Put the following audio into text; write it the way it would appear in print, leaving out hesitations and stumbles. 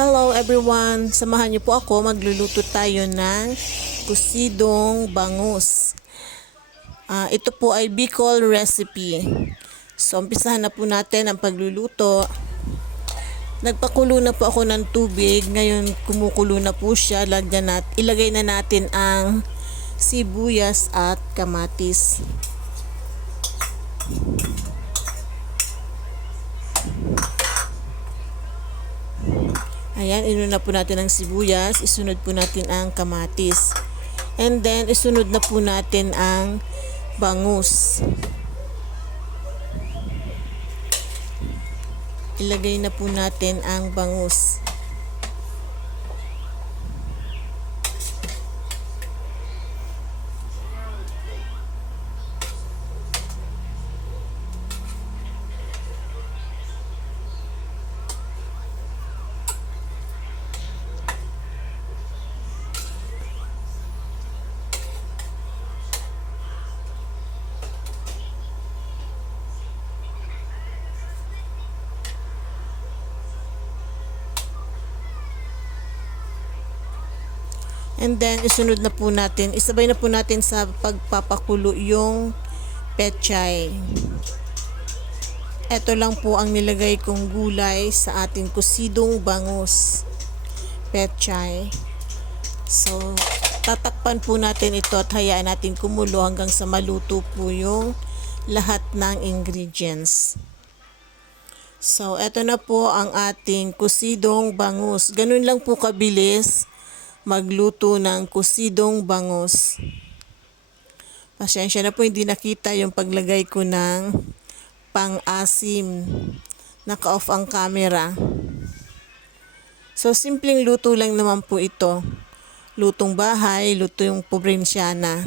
Hello everyone! Samahan niyo po ako, magluluto tayo ng kusidong bangus. Ito po ay Bicol recipe. So, umpisahan na po natin ang pagluluto. Nagpakulo na po ako ng tubig. Ngayon, kumukulo na po siya. Ilagay na natin ang sibuyas at kamatis. Ayan, inuna po natin ang sibuyas, isunod po natin ang kamatis. And then, isunod na po natin ang bangus. Ilagay na po natin ang bangus. And then, isunod na po natin, isabay na po natin sa pagpapakulo yung pechay. Ito lang po ang nilagay kong gulay sa ating kusidong bangus. Pechay. So, tatakpan po natin ito at hayaan natin kumulo hanggang sa maluto po yung lahat ng ingredients. So, ito na po ang ating kusidong bangus. Ganun lang po kabilis magluto ng kusidong bangus. Pasensya na po, hindi nakita yung paglagay ko ng pang-asim. Naka-off ang camera. So, simpleng luto lang naman po ito. Lutong bahay, luto yung probinsyana.